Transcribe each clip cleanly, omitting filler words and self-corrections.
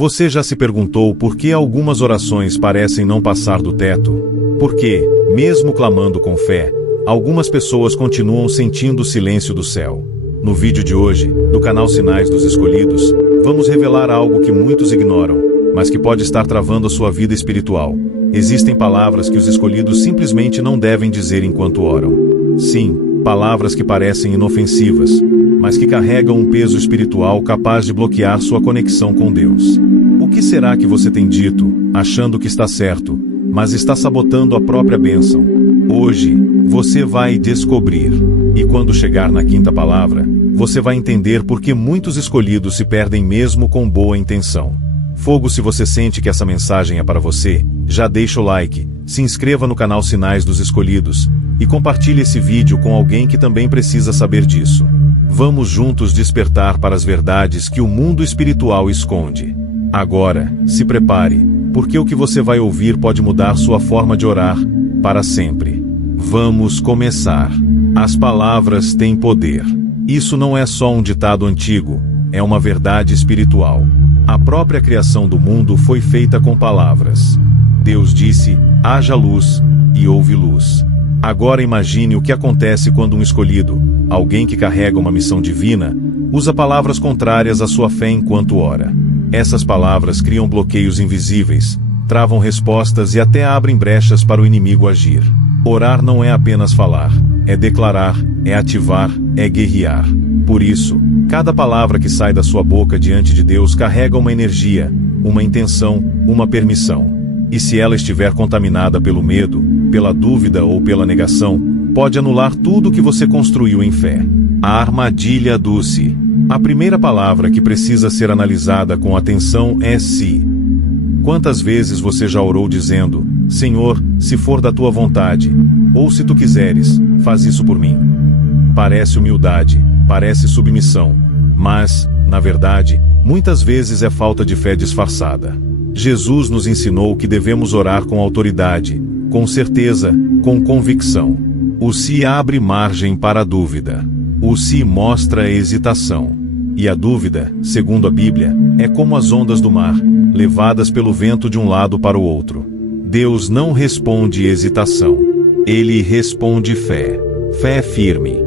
Você já se perguntou por que algumas orações parecem não passar do teto? Por que, mesmo clamando com fé, algumas pessoas continuam sentindo o silêncio do céu? No vídeo de hoje, do canal Sinais dos Escolhidos, vamos revelar algo que muitos ignoram, mas que pode estar travando a sua vida espiritual. Existem palavras que os escolhidos simplesmente não devem dizer enquanto oram. Sim, palavras que parecem inofensivas, mas que carregam um peso espiritual capaz de bloquear sua conexão com Deus. O que será que você tem dito, achando que está certo, mas está sabotando a própria bênção? Hoje, você vai descobrir. E quando chegar na quinta palavra, você vai entender por que muitos escolhidos se perdem mesmo com boa intenção. Fogo, se você sente que essa mensagem é para você, já deixa o like, se inscreva no canal Sinais dos Escolhidos e compartilhe esse vídeo com alguém que também precisa saber disso. Vamos juntos despertar para as verdades que o mundo espiritual esconde. Agora, se prepare, porque o que você vai ouvir pode mudar sua forma de orar para sempre. Vamos começar. As palavras têm poder. Isso não é só um ditado antigo, é uma verdade espiritual. A própria criação do mundo foi feita com palavras. Deus disse, haja luz, e houve luz. Agora imagine o que acontece quando um escolhido, alguém que carrega uma missão divina, usa palavras contrárias à sua fé enquanto ora. Essas palavras criam bloqueios invisíveis, travam respostas e até abrem brechas para o inimigo agir. Orar não é apenas falar, é declarar, é ativar, é guerrear. Por isso, cada palavra que sai da sua boca diante de Deus carrega uma energia, uma intenção, uma permissão. E se ela estiver contaminada pelo medo, pela dúvida ou pela negação, pode anular tudo o que você construiu em fé. A armadilha do se. A primeira palavra que precisa ser analisada com atenção é se. Quantas vezes você já orou dizendo, Senhor, se for da tua vontade, ou se tu quiseres, faz isso por mim? Parece humildade, parece submissão, mas, na verdade, muitas vezes é falta de fé disfarçada. Jesus nos ensinou que devemos orar com autoridade, com certeza, com convicção. O se abre margem para a dúvida. O se mostra hesitação. E a dúvida, segundo a Bíblia, é como as ondas do mar, levadas pelo vento de um lado para o outro. Deus não responde hesitação. Ele responde fé. Fé firme.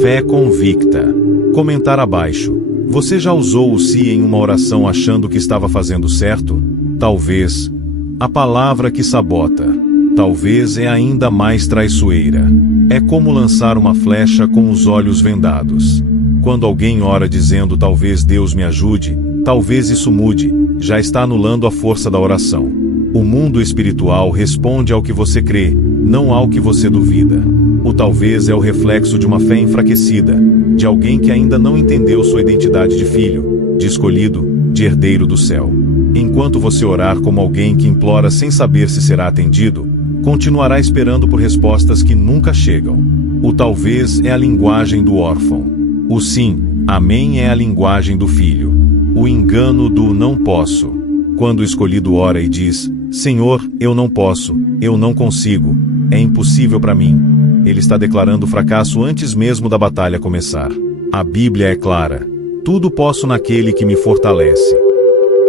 Fé convicta. Comentar abaixo. Você já usou o se em uma oração achando que estava fazendo certo? Talvez. A palavra que sabota. Talvez é ainda mais traiçoeira. É como lançar uma flecha com os olhos vendados. Quando alguém ora dizendo talvez Deus me ajude, talvez isso mude, já está anulando a força da oração. O mundo espiritual responde ao que você crê, não ao que você duvida. O talvez é o reflexo de uma fé enfraquecida, de alguém que ainda não entendeu sua identidade de filho, de escolhido, de herdeiro do céu. Enquanto você orar como alguém que implora sem saber se será atendido, continuará esperando por respostas que nunca chegam. O talvez é a linguagem do órfão. O sim, amém é a linguagem do filho. O engano do não posso. Quando o escolhido ora e diz, Senhor, eu não posso, eu não consigo, é impossível para mim. Ele está declarando fracasso antes mesmo da batalha começar. A Bíblia é clara. Tudo posso naquele que me fortalece.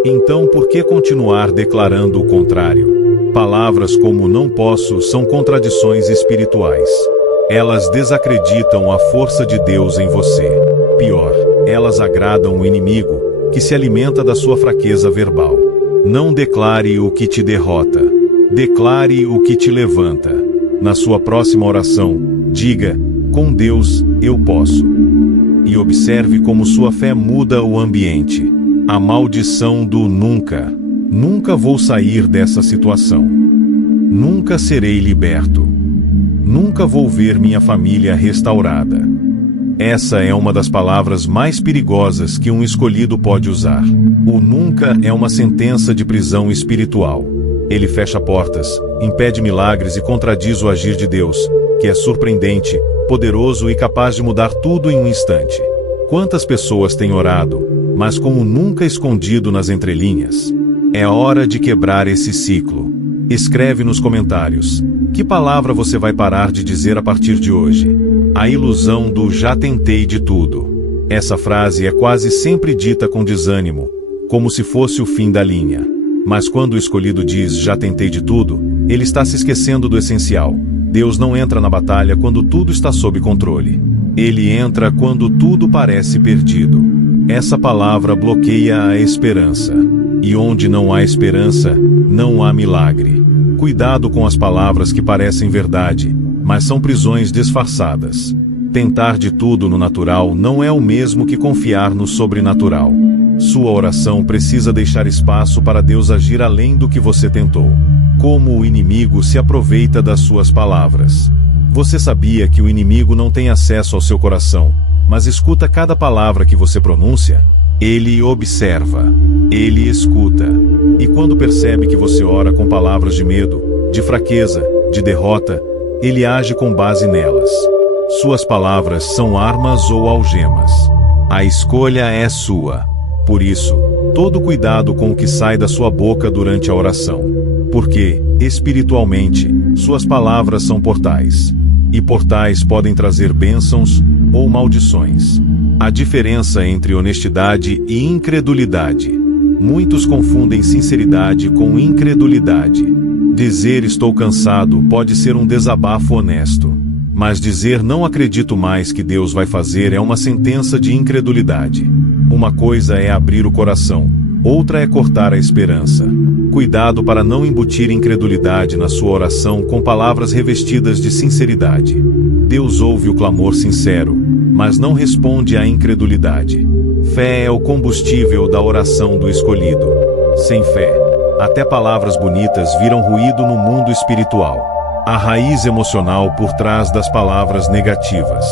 Então por que continuar declarando o contrário? Palavras como não posso são contradições espirituais. Elas desacreditam a força de Deus em você. Pior, elas agradam o inimigo, que se alimenta da sua fraqueza verbal. Não declare o que te derrota. Declare o que te levanta. Na sua próxima oração, diga, com Deus, eu posso. E observe como sua fé muda o ambiente. A maldição do nunca. Nunca vou sair dessa situação. Nunca serei liberto. Nunca vou ver minha família restaurada. Essa é uma das palavras mais perigosas que um escolhido pode usar. O nunca é uma sentença de prisão espiritual. Ele fecha portas, impede milagres e contradiz o agir de Deus, que é surpreendente, poderoso e capaz de mudar tudo em um instante. Quantas pessoas têm orado, mas com o nunca escondido nas entrelinhas? É hora de quebrar esse ciclo. Escreve nos comentários. Que palavra você vai parar de dizer a partir de hoje? A ilusão do já tentei de tudo. Essa frase é quase sempre dita com desânimo, como se fosse o fim da linha. Mas quando o escolhido diz, já tentei de tudo, ele está se esquecendo do essencial. Deus não entra na batalha quando tudo está sob controle. Ele entra quando tudo parece perdido. Essa palavra bloqueia a esperança. E onde não há esperança, não há milagre. Cuidado com as palavras que parecem verdade, mas são prisões disfarçadas. Tentar de tudo no natural não é o mesmo que confiar no sobrenatural. Sua oração precisa deixar espaço para Deus agir além do que você tentou. Como o inimigo se aproveita das suas palavras. Você sabia que o inimigo não tem acesso ao seu coração, mas escuta cada palavra que você pronuncia? Ele observa. Ele escuta. E quando percebe que você ora com palavras de medo, de fraqueza, de derrota, ele age com base nelas. Suas palavras são armas ou algemas. A escolha é sua. Por isso, todo cuidado com o que sai da sua boca durante a oração. Porque, espiritualmente, suas palavras são portais. E portais podem trazer bênçãos ou maldições. A diferença entre honestidade e incredulidade. Muitos confundem sinceridade com incredulidade. Dizer estou cansado pode ser um desabafo honesto. Mas dizer não acredito mais que Deus vai fazer é uma sentença de incredulidade. Uma coisa é abrir o coração, outra é cortar a esperança. Cuidado para não embutir incredulidade na sua oração com palavras revestidas de sinceridade. Deus ouve o clamor sincero, mas não responde à incredulidade. Fé é o combustível da oração do escolhido. Sem fé, até palavras bonitas viram ruído no mundo espiritual. A raiz emocional por trás das palavras negativas.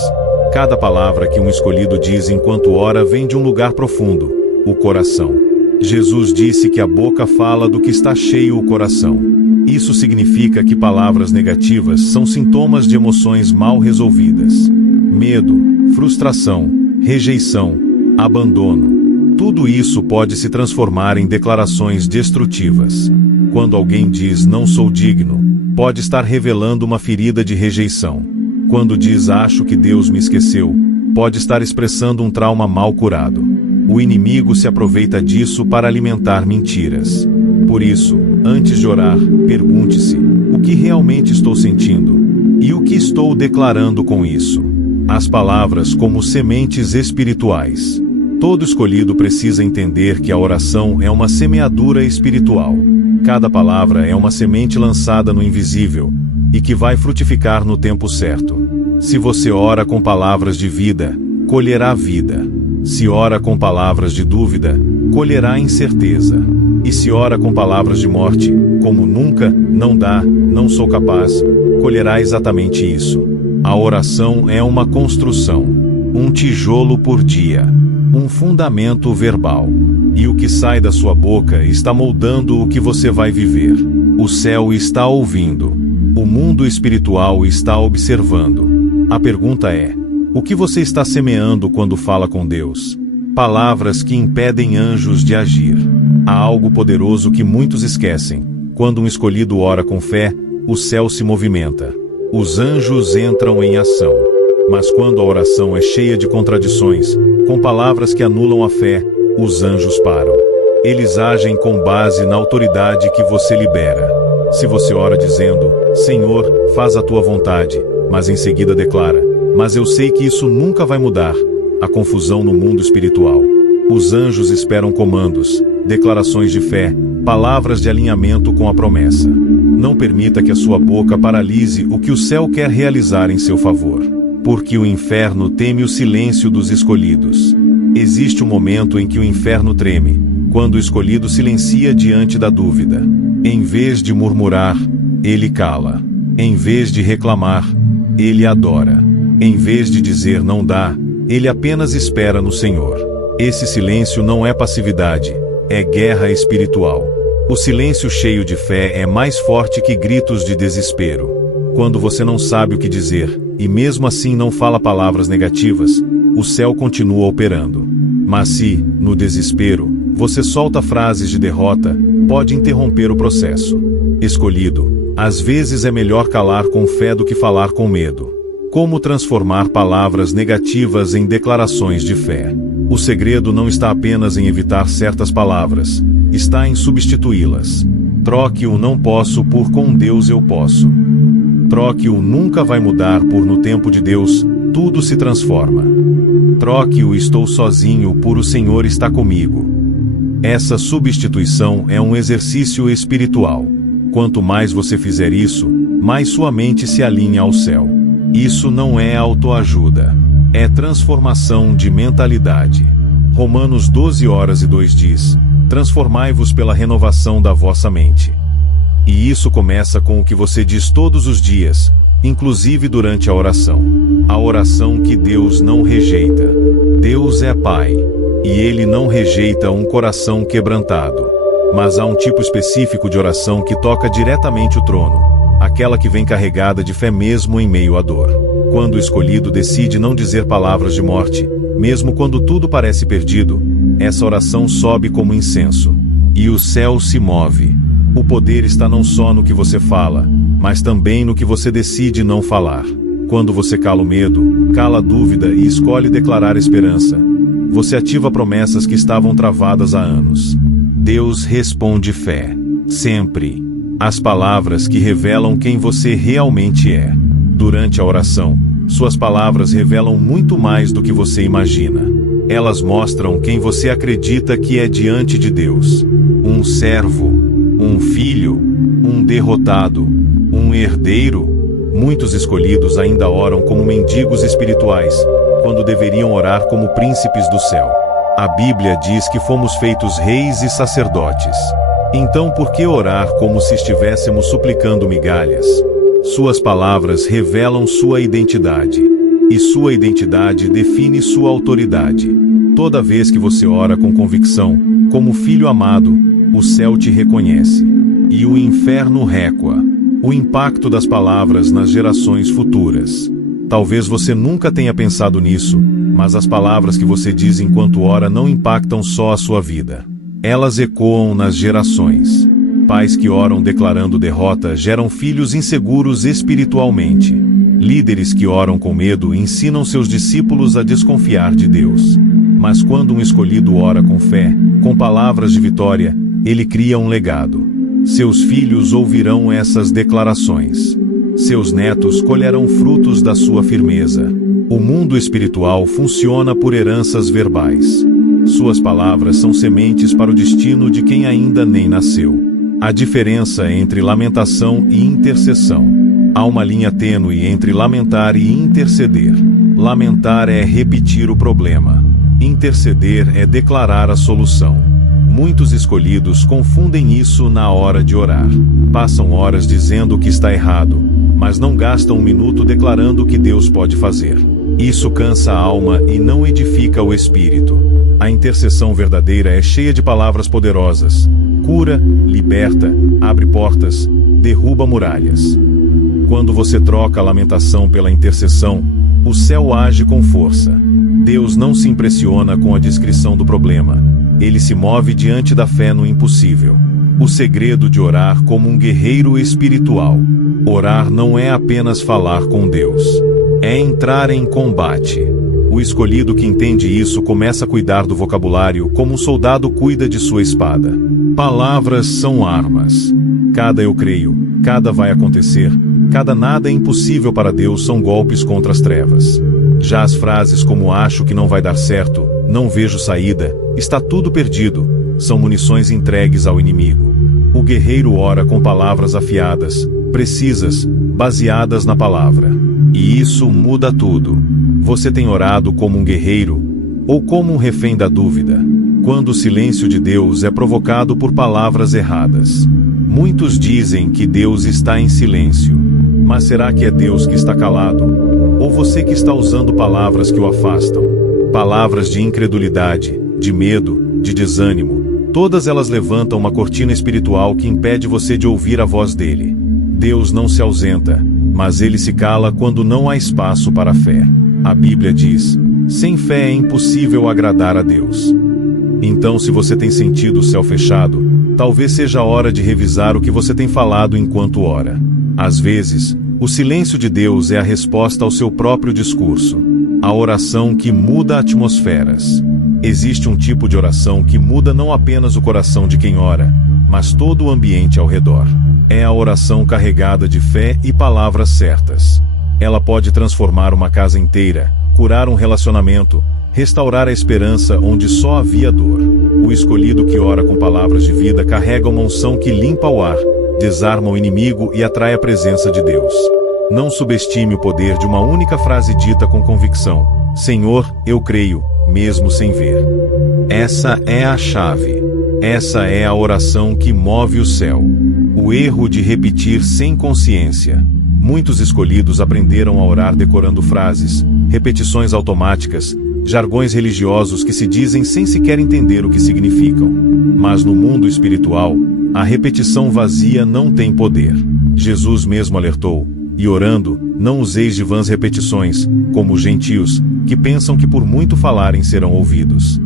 Cada palavra que um escolhido diz enquanto ora vem de um lugar profundo, o coração. Jesus disse que a boca fala do que está cheio o coração. Isso significa que palavras negativas são sintomas de emoções mal resolvidas. Medo, frustração, rejeição, abandono. Tudo isso pode se transformar em declarações destrutivas. Quando alguém diz não sou digno, pode estar revelando uma ferida de rejeição. Quando diz acho que Deus me esqueceu, pode estar expressando um trauma mal curado. O inimigo se aproveita disso para alimentar mentiras. Por isso, antes de orar, pergunte-se: o que realmente estou sentindo? E o que estou declarando com isso? As palavras como sementes espirituais. Todo escolhido precisa entender que a oração é uma semeadura espiritual. Cada palavra é uma semente lançada no invisível, e que vai frutificar no tempo certo. Se você ora com palavras de vida, colherá vida. Se ora com palavras de dúvida, colherá incerteza. E se ora com palavras de morte, como nunca, não dá, não sou capaz, colherá exatamente isso. A oração é uma construção, um tijolo por dia, um fundamento verbal. E o que sai da sua boca está moldando o que você vai viver. O céu está ouvindo. O mundo espiritual está observando. A pergunta é: o que você está semeando quando fala com Deus? Palavras que impedem anjos de agir. Há algo poderoso que muitos esquecem. Quando um escolhido ora com fé, o céu se movimenta. Os anjos entram em ação. Mas quando a oração é cheia de contradições, com palavras que anulam a fé, os anjos param. Eles agem com base na autoridade que você libera. Se você ora dizendo, Senhor, faz a tua vontade, mas em seguida declara, mas eu sei que isso nunca vai mudar, a confusão no mundo espiritual. Os anjos esperam comandos, declarações de fé, palavras de alinhamento com a promessa. Não permita que a sua boca paralise o que o céu quer realizar em seu favor. Porque o inferno teme o silêncio dos escolhidos. Existe um momento em que o inferno treme, quando o escolhido silencia diante da dúvida. Em vez de murmurar, ele cala. Em vez de reclamar, ele adora. Em vez de dizer não dá, ele apenas espera no Senhor. Esse silêncio não é passividade, é guerra espiritual. O silêncio cheio de fé é mais forte que gritos de desespero. Quando você não sabe o que dizer, e mesmo assim não fala palavras negativas, o céu continua operando. Mas se, no desespero, você solta frases de derrota, pode interromper o processo. Escolhido, às vezes é melhor calar com fé do que falar com medo. Como transformar palavras negativas em declarações de fé? O segredo não está apenas em evitar certas palavras, está em substituí-las. Troque o não posso por com Deus eu posso. Troque o nunca vai mudar por no tempo de Deus, tudo se transforma. Troque o estou sozinho por o Senhor está comigo. Essa substituição é um exercício espiritual. Quanto mais você fizer isso, mais sua mente se alinha ao céu. Isso não é autoajuda. É transformação de mentalidade. Romanos 12:2 diz: transformai-vos pela renovação da vossa mente. E isso começa com o que você diz todos os dias, inclusive durante a oração. A oração que Deus não rejeita. Deus é Pai, e Ele não rejeita um coração quebrantado. Mas há um tipo específico de oração que toca diretamente o trono, aquela que vem carregada de fé mesmo em meio à dor. Quando o escolhido decide não dizer palavras de morte, mesmo quando tudo parece perdido, essa oração sobe como incenso. E o céu se move. O poder está não só no que você fala, mas também no que você decide não falar. Quando você cala o medo, cala a dúvida e escolhe declarar esperança, você ativa promessas que estavam travadas há anos. Deus responde fé. Sempre. As palavras que revelam quem você realmente é. Durante a oração, suas palavras revelam muito mais do que você imagina. Elas mostram quem você acredita que é diante de Deus. Um servo, um filho, um derrotado, um herdeiro. Muitos escolhidos ainda oram como mendigos espirituais, quando deveriam orar como príncipes do céu. A Bíblia diz que fomos feitos reis e sacerdotes. Então por que orar como se estivéssemos suplicando migalhas? Suas palavras revelam sua identidade. E sua identidade define sua autoridade. Toda vez que você ora com convicção, como filho amado, o céu te reconhece. E o inferno recua. O impacto das palavras nas gerações futuras. Talvez você nunca tenha pensado nisso, mas as palavras que você diz enquanto ora não impactam só a sua vida. Elas ecoam nas gerações. Pais que oram declarando derrota geram filhos inseguros espiritualmente. Líderes que oram com medo ensinam seus discípulos a desconfiar de Deus. Mas quando um escolhido ora com fé, com palavras de vitória, ele cria um legado. Seus filhos ouvirão essas declarações. Seus netos colherão frutos da sua firmeza. O mundo espiritual funciona por heranças verbais. Suas palavras são sementes para o destino de quem ainda nem nasceu. A diferença entre lamentação e intercessão. Há uma linha tênue entre lamentar e interceder. Lamentar é repetir o problema. Interceder é declarar a solução. Muitos escolhidos confundem isso na hora de orar. Passam horas dizendo o que está errado, mas não gastam um minuto declarando o que Deus pode fazer. Isso cansa a alma e não edifica o espírito. A intercessão verdadeira é cheia de palavras poderosas. Cura, liberta, abre portas, derruba muralhas. Quando você troca a lamentação pela intercessão, o céu age com força. Deus não se impressiona com a descrição do problema. Ele se move diante da fé no impossível. O segredo de orar como um guerreiro espiritual. Orar não é apenas falar com Deus. É entrar em combate. O escolhido que entende isso começa a cuidar do vocabulário como um soldado cuida de sua espada. Palavras são armas. Cada eu creio, cada vai acontecer, cada nada é impossível para Deus são golpes contra as trevas. Já as frases como acho que não vai dar certo, não vejo saída, está tudo perdido, são munições entregues ao inimigo. O guerreiro ora com palavras afiadas, precisas, baseadas na palavra. E isso muda tudo. Você tem orado como um guerreiro, ou como um refém da dúvida, quando o silêncio de Deus é provocado por palavras erradas. Muitos dizem que Deus está em silêncio. Mas será que é Deus que está calado? Ou você que está usando palavras que o afastam? Palavras de incredulidade, de medo, de desânimo. Todas elas levantam uma cortina espiritual que impede você de ouvir a voz dele. Deus não se ausenta, mas ele se cala quando não há espaço para a fé. A Bíblia diz: sem fé é impossível agradar a Deus. Então, se você tem sentido o céu fechado, talvez seja a hora de revisar o que você tem falado enquanto ora. Às vezes, o silêncio de Deus é a resposta ao seu próprio discurso. A oração que muda atmosferas. Existe um tipo de oração que muda não apenas o coração de quem ora, mas todo o ambiente ao redor. É a oração carregada de fé e palavras certas. Ela pode transformar uma casa inteira, curar um relacionamento, restaurar a esperança onde só havia dor. O escolhido que ora com palavras de vida carrega uma unção que limpa o ar, desarma o inimigo e atrai a presença de Deus. Não subestime o poder de uma única frase dita com convicção: Senhor, eu creio, mesmo sem ver. Essa é a chave. Essa é a oração que move o céu. O erro de repetir sem consciência. Muitos escolhidos aprenderam a orar decorando frases, repetições automáticas, jargões religiosos que se dizem sem sequer entender o que significam. Mas no mundo espiritual, a repetição vazia não tem poder. Jesus mesmo alertou: e orando, não useis de vãs repetições, como os gentios, que pensam que por muito falarem serão ouvidos.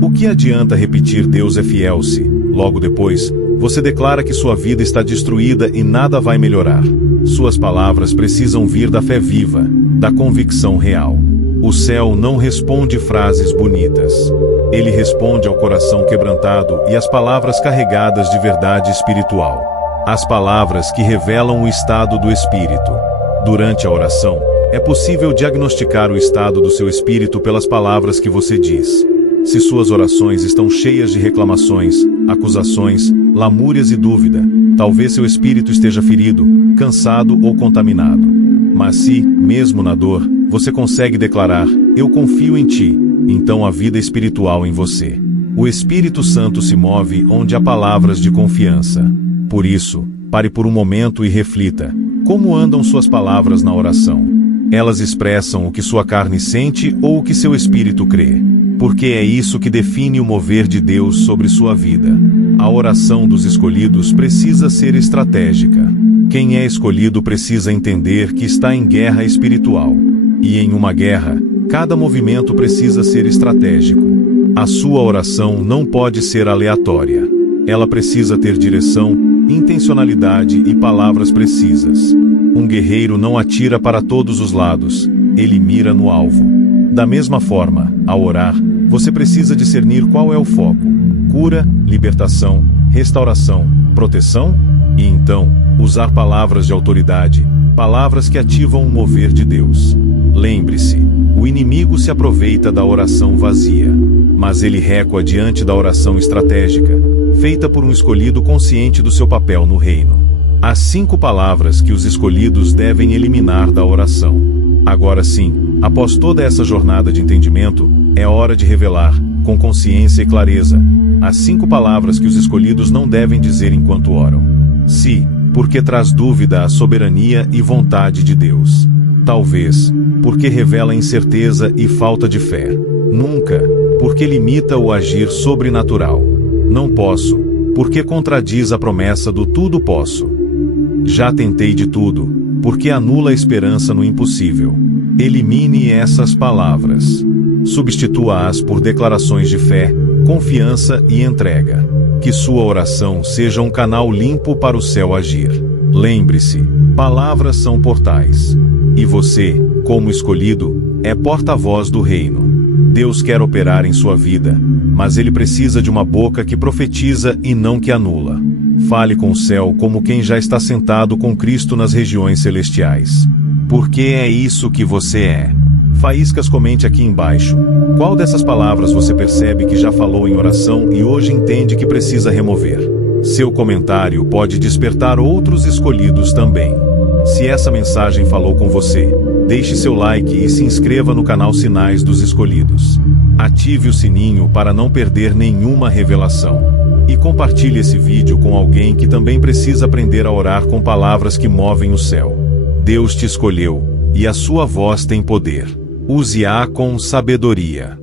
O que adianta repetir Deus é fiel se, logo depois, você declara que sua vida está destruída e nada vai melhorar? Suas palavras precisam vir da fé viva, da convicção real. O céu não responde frases bonitas. Ele responde ao coração quebrantado e às palavras carregadas de verdade espiritual. As palavras que revelam o estado do espírito. Durante a oração, é possível diagnosticar o estado do seu espírito pelas palavras que você diz. Se suas orações estão cheias de reclamações, acusações, lamúrias e dúvida, talvez seu espírito esteja ferido, cansado ou contaminado. Mas se, mesmo na dor, você consegue declarar: eu confio em ti, então há vida espiritual em você. O Espírito Santo se move onde há palavras de confiança. Por isso, pare por um momento e reflita: como andam suas palavras na oração? Elas expressam o que sua carne sente ou o que seu espírito crê? Porque é isso que define o mover de Deus sobre sua vida. A oração dos escolhidos precisa ser estratégica. Quem é escolhido precisa entender que está em guerra espiritual. E em uma guerra, cada movimento precisa ser estratégico. A sua oração não pode ser aleatória. Ela precisa ter direção, intencionalidade e palavras precisas. Um guerreiro não atira para todos os lados, ele mira no alvo. Da mesma forma, ao orar, você precisa discernir qual é o foco: cura, libertação, restauração, proteção? E então, usar palavras de autoridade, palavras que ativam o mover de Deus. Lembre-se, o inimigo se aproveita da oração vazia, mas ele recua diante da oração estratégica, feita por um escolhido consciente do seu papel no reino. Há 5 palavras que os escolhidos devem eliminar da oração. Agora sim, após toda essa jornada de entendimento, é hora de revelar, com consciência e clareza, as 5 palavras que os escolhidos não devem dizer enquanto oram. Se, porque traz dúvida à soberania e vontade de Deus. Talvez, porque revela incerteza e falta de fé. Nunca, porque limita o agir sobrenatural. Não posso, porque contradiz a promessa do tudo posso. Já tentei de tudo, porque anula a esperança no impossível. Elimine essas palavras. Substitua-as por declarações de fé, confiança e entrega. Que sua oração seja um canal limpo para o céu agir. Lembre-se, palavras são portais. E você, como escolhido, é porta-voz do reino. Deus quer operar em sua vida, mas ele precisa de uma boca que profetiza e não que anula. Fale com o céu como quem já está sentado com Cristo nas regiões celestiais. Porque é isso que você é. Faíscas, comente aqui embaixo. Qual dessas palavras você percebe que já falou em oração e hoje entende que precisa remover? Seu comentário pode despertar outros escolhidos também. Se essa mensagem falou com você, deixe seu like e se inscreva no canal Sinais dos Escolhidos. Ative o sininho para não perder nenhuma revelação. E compartilhe esse vídeo com alguém que também precisa aprender a orar com palavras que movem o céu. Deus te escolheu, e a sua voz tem poder. Use-a com sabedoria.